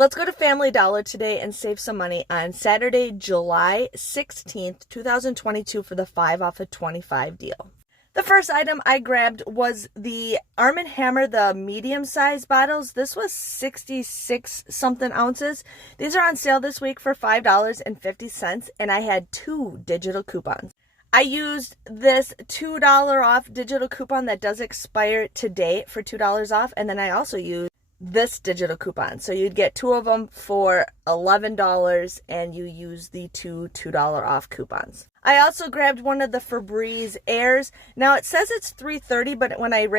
Let's go to Family Dollar today and save some money on Saturday, July 16th, 2022 for the 5 off of 25 deal. The first item I grabbed was the Arm & Hammer, the medium-sized bottles. This was 66 something ounces. These are on sale this week for $5.50, and I had 2 digital coupons. I used this $2 off digital coupon that does expire today for $2 off, and then I also used this digital coupon. So you'd get 2 of them for $11, and you use the $2 off coupons. I also grabbed one of the Febreze Airs. Now it says it's $3.30, but when it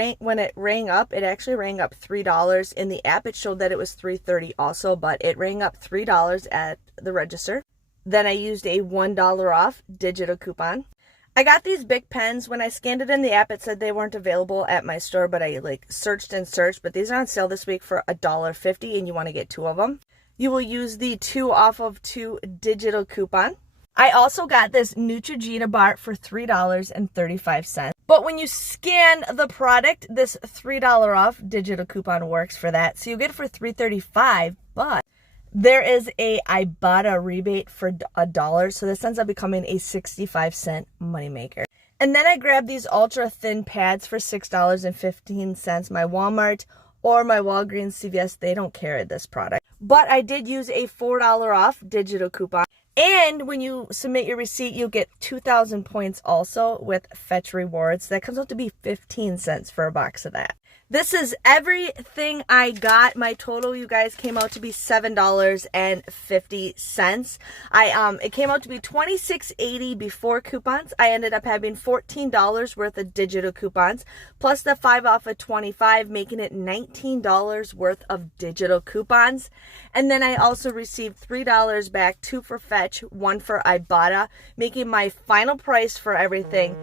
rang up, it actually rang up $3. In the app, it showed that it was $3.30 also, but it rang up $3 at the register. Then I used a $1 off digital coupon. I got these big pens. When I scanned it in the app, it said they weren't available at my store, but I searched and searched. But these are on sale this week for $1.50, and you want to get 2 of them. You will use the 2 off of 2 digital coupon. I also got this Neutrogena bar for $3.35. But when you scan the product, this $3 off digital coupon works for that. So you get it for $3.35, but there is a Ibotta rebate for $1, so this ends up becoming a 65-cent moneymaker. And then I grabbed these ultra thin pads for $6.15. My Walmart or my Walgreens, CVS, they don't carry this product. But I did use a $4 off digital coupon. And when you submit your receipt, you'll get 2,000 points also with Fetch Rewards. That comes out to be 15 cents for a box of that. This is everything I got. My total, you guys, came out to be $7.50. It came out to be $26.80 before coupons. I ended up having $14 worth of digital coupons, plus the 5 off of 25, making it $19 worth of digital coupons. And then I also received $3 back, 2 for Fetch, 1 for Ibotta, making my final price for everything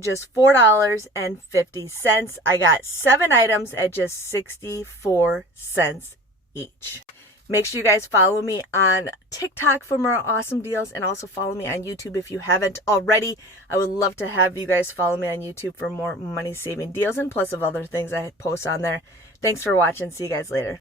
just $4.50. I got 7 items at just 64 cents each. Make sure you guys follow me on TikTok for more awesome deals, and also follow me on YouTube if you haven't already. I would love to have you guys follow me on YouTube for more money saving deals and plus of other things I post on there. Thanks for watching. See you guys later.